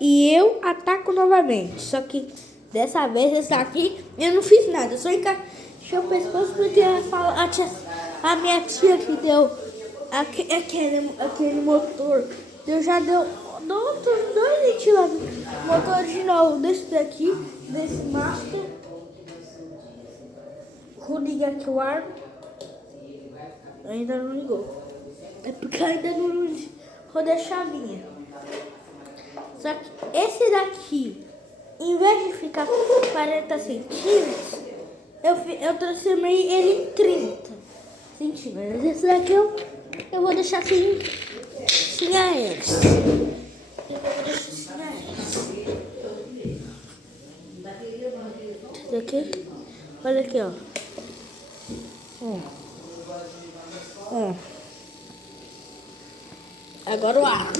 e eu ataco novamente. Só que dessa vez esse aqui eu não fiz nada, eu só encaixei o pescoço porque a minha tia que deu aquele motor. Eu já deu outros 2 ventiladores. Motor original desse daqui, desse Master. Vou ligar aqui o ar. Ainda não ligou. É porque ainda não rodei a chavinha. Só que esse daqui, em vez de ficar 40 centímetros, eu transformei ele em 30 centímetros. Esse daqui eu vou deixar assim a eles. Eu vou deixar assim a eles. Esse daqui, olha aqui, ó. Agora o ar.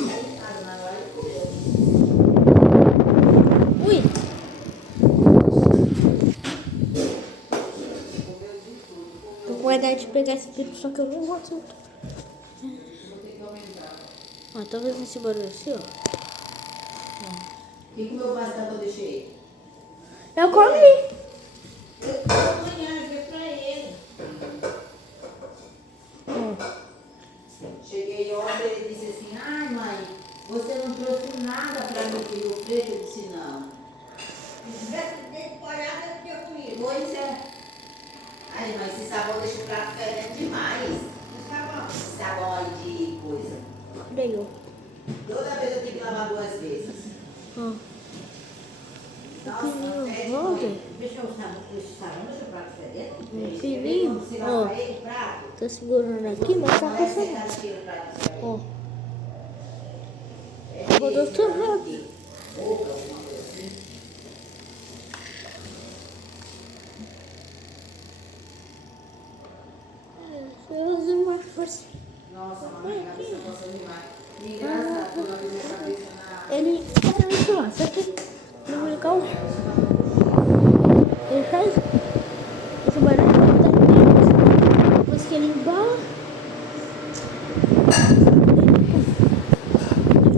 Ui. Tô com vontade de pegar esse pico, só que eu não gosto. Ó, tá vendo esse barulho assim, ó? O que meu bastão eu deixei? Eu comi. Amanhã, vê pra ele. Cheguei ontem, ele disse assim, ai mãe, você não trouxe nada pra meu filho preto? Eu disse, não. Se tivesse dentro olhado, eu tinha comido. Pois é. Ai mãe, esse sabão deixa o prato fedendo demais. Que sabão? Esse sabão aí de coisa. Ganhou. Toda vez eu tenho que lavar 2 vezes. Nossa, fede muito. Deixa o sabão, deixa o prato fedendo. Meu filhinho, ó, tô segurando aqui, mas tá funcionando. Ó, rodou tudo rápido. Eu uso uma força. Nossa, mamãe, a cabeça passou demais. Engraçado, quando eu vi minha cabeça na... Ele era isso lá, só que no meu carro. Ele faz esse barulho tá aqui. Depois que ele embala.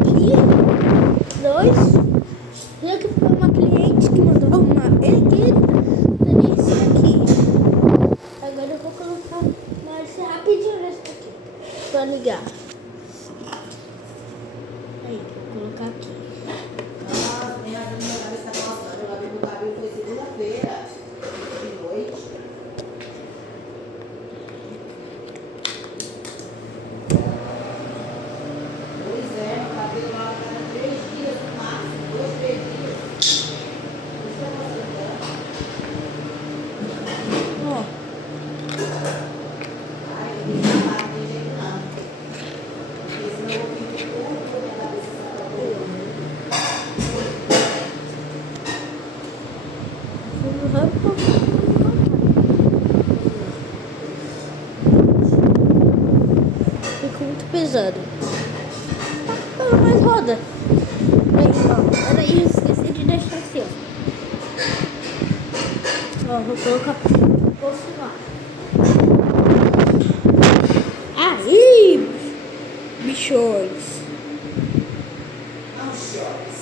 Aqui, 2. Eu que foi uma cliente que mandou uma esse aqui. Agora eu vou colocar mais rapidinho nesse aqui pra ligar. Aí, vou colocar aqui. Nossa, nem a minha cabeça tá passando. Eu lavei meu cabelo, foi segunda-feira, de noite. Pois é, meu cabelo lá cada 3 dias no máximo, 2, 3 dias. Por isso que eu tô sentando. Ó, Ai, eu tenho que lavar, não tem jeito não. Porque senão eu vou ficar tudo com minha cabeça sacando. ficou muito pesado. Tá, mas roda. Aí, ó, peraí, eu esqueci de deixar assim, ó. Ó, vou colocar. Vou filmar. Aí, bichões. Não chores.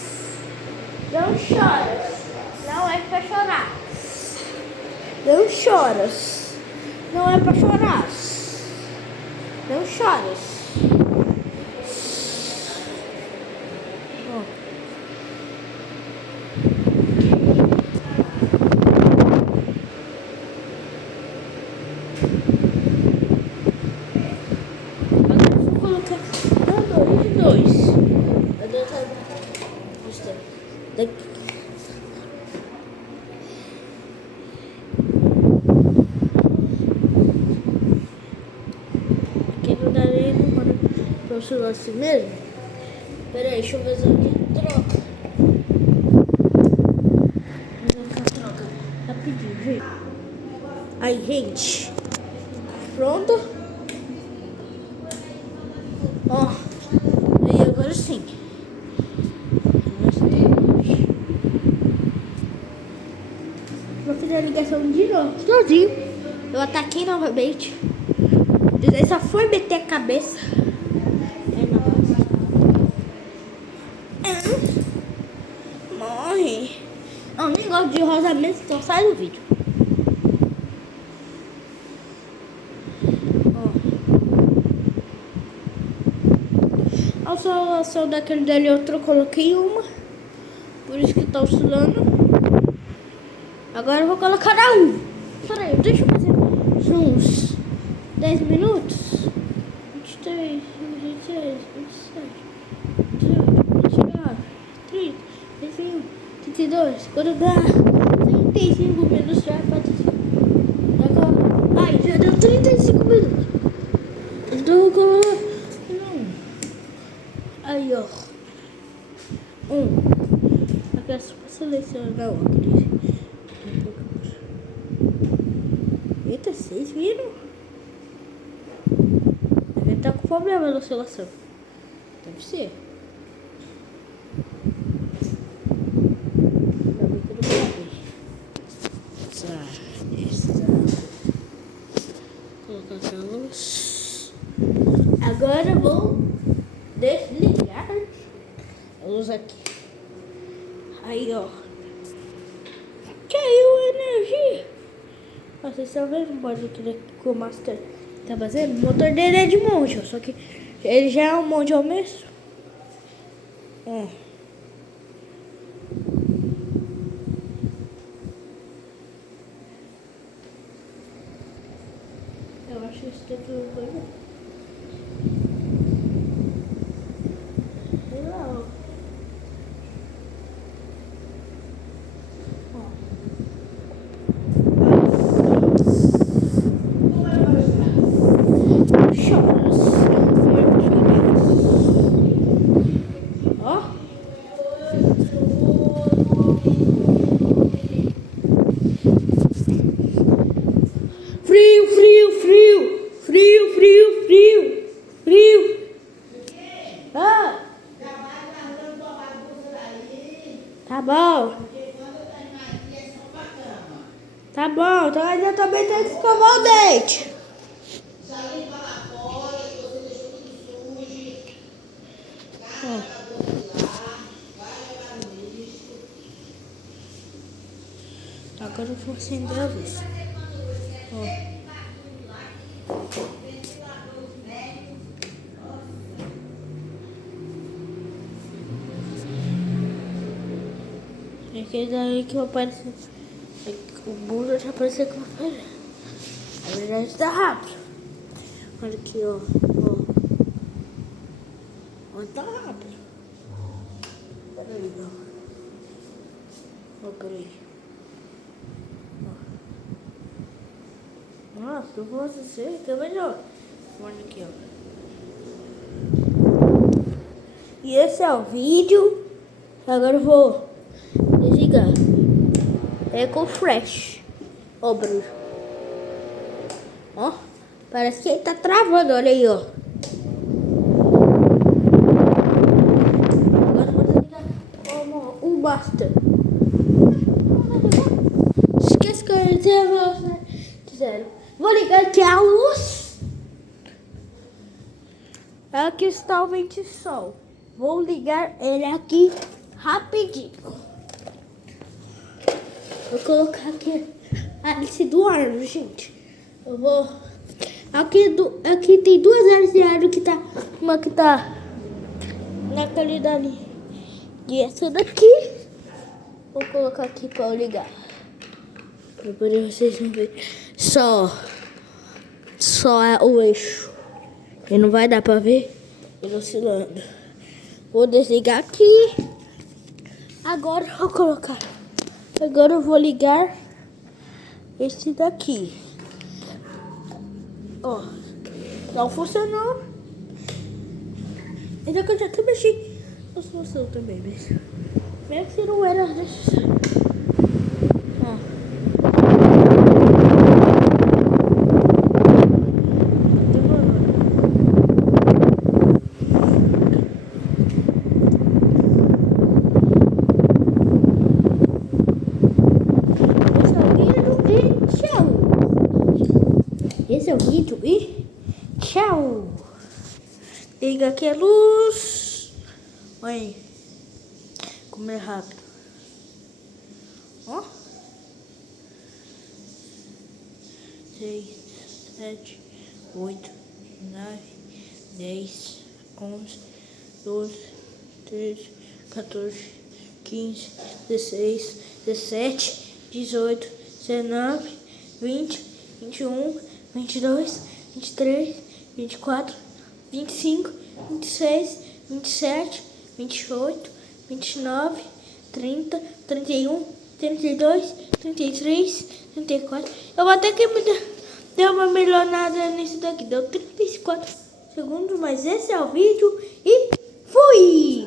Não choras. Não é pra chorar. Não choras. Não é pra chorar. Não choras. Ó. Agora eu vou colocar 2. Cadê outra? Gostei. Daqui. Aqui não dá nem pra eu celular assim mesmo. Pera aí, deixa eu ver se aqui troca. Vou colocar a troca rapidinho, gente. Aí, gente. Pronto. Ó. Aí, agora sim. Vou fazer a ligação de novo, sozinho. Eu ataquei novamente. Ele só foi meter a cabeça. Não, nem gosto de rosa mesmo, então sai do vídeo. Ó. A solução daquele dali eu coloquei uma. Por isso que tá oscilando. Agora eu vou colocar a 1. Peraí, deixa eu fazer uns 10 minutos. 23, 26, 27, 28, 29, 30, 31, 32. Quando dá 35 minutos já pode ser. Agora, ai, já deu 35 minutos. Então eu coloco. Aí, ó. Aqui é só pra selecionar o aqui. Eita, vocês viram? Ele tá com problema na oscilação. Deve ser. Ainda bem que eu não gravei. Colocar aquela luz. Agora eu vou desligar a luz aqui. Aí, ó. Caiu energia. Vocês estão vendo o barulho que o Master tá fazendo? O motor dele é de monte, só que ele já é um monte ao mesmo. Eu acho que isso daqui é coisa. Sei lá, ó. Tá bom. Tá bom, então ainda também tem que escovar o dente. Agora eu vou acender a luz. É aquele daí que vai aparecer. O mundo já apareceu que vai fazer. Na verdade tá rápido. Olha aqui, ó. Ó, tá rápido. Peraí, ó. Ó, peraí. Nossa, eu vou assistir, que é melhor. Olha aqui, ó. E esse é o vídeo. Agora eu vou desligar. É com flash. Ó, Bruno. Ó, parece que ele tá travando, olha aí, ó. Agora eu vou desligar como um basta. Esquece que eu dizer. Vou ligar aqui a luz. Aqui está o vento sol. Vou ligar ele aqui rapidinho. Vou colocar aqui a hélice do ar, gente. Eu vou... Aqui tem duas hélices de ar que tá... Uma que tá na qualidade. E essa daqui. Vou colocar aqui para eu ligar. Pra poder vocês não verem. Só é o eixo. E não vai dar pra ver ele oscilando. Vou desligar aqui. Agora eu vou colocar. Agora eu vou ligar esse daqui. Ó, não funcionou. Ainda que eu já até mexi. Não funcionou também, mesmo se não era necessário. Ó. Esse é o vídeo e tchau. Liga aqui a luz. Olha aí como é rápido. Ó. 6, 7, 8, 9, 10, 11, 12, 13, 14, 15, 16, 17, 18, 19, 20, 21, 22, 23, 24, 25, 26, 27, 28, 29, 30, 31, 32, 33, 34. Eu vou até que deu uma melhorada nisso daqui. Deu 34 segundos, mas esse é o vídeo e fui!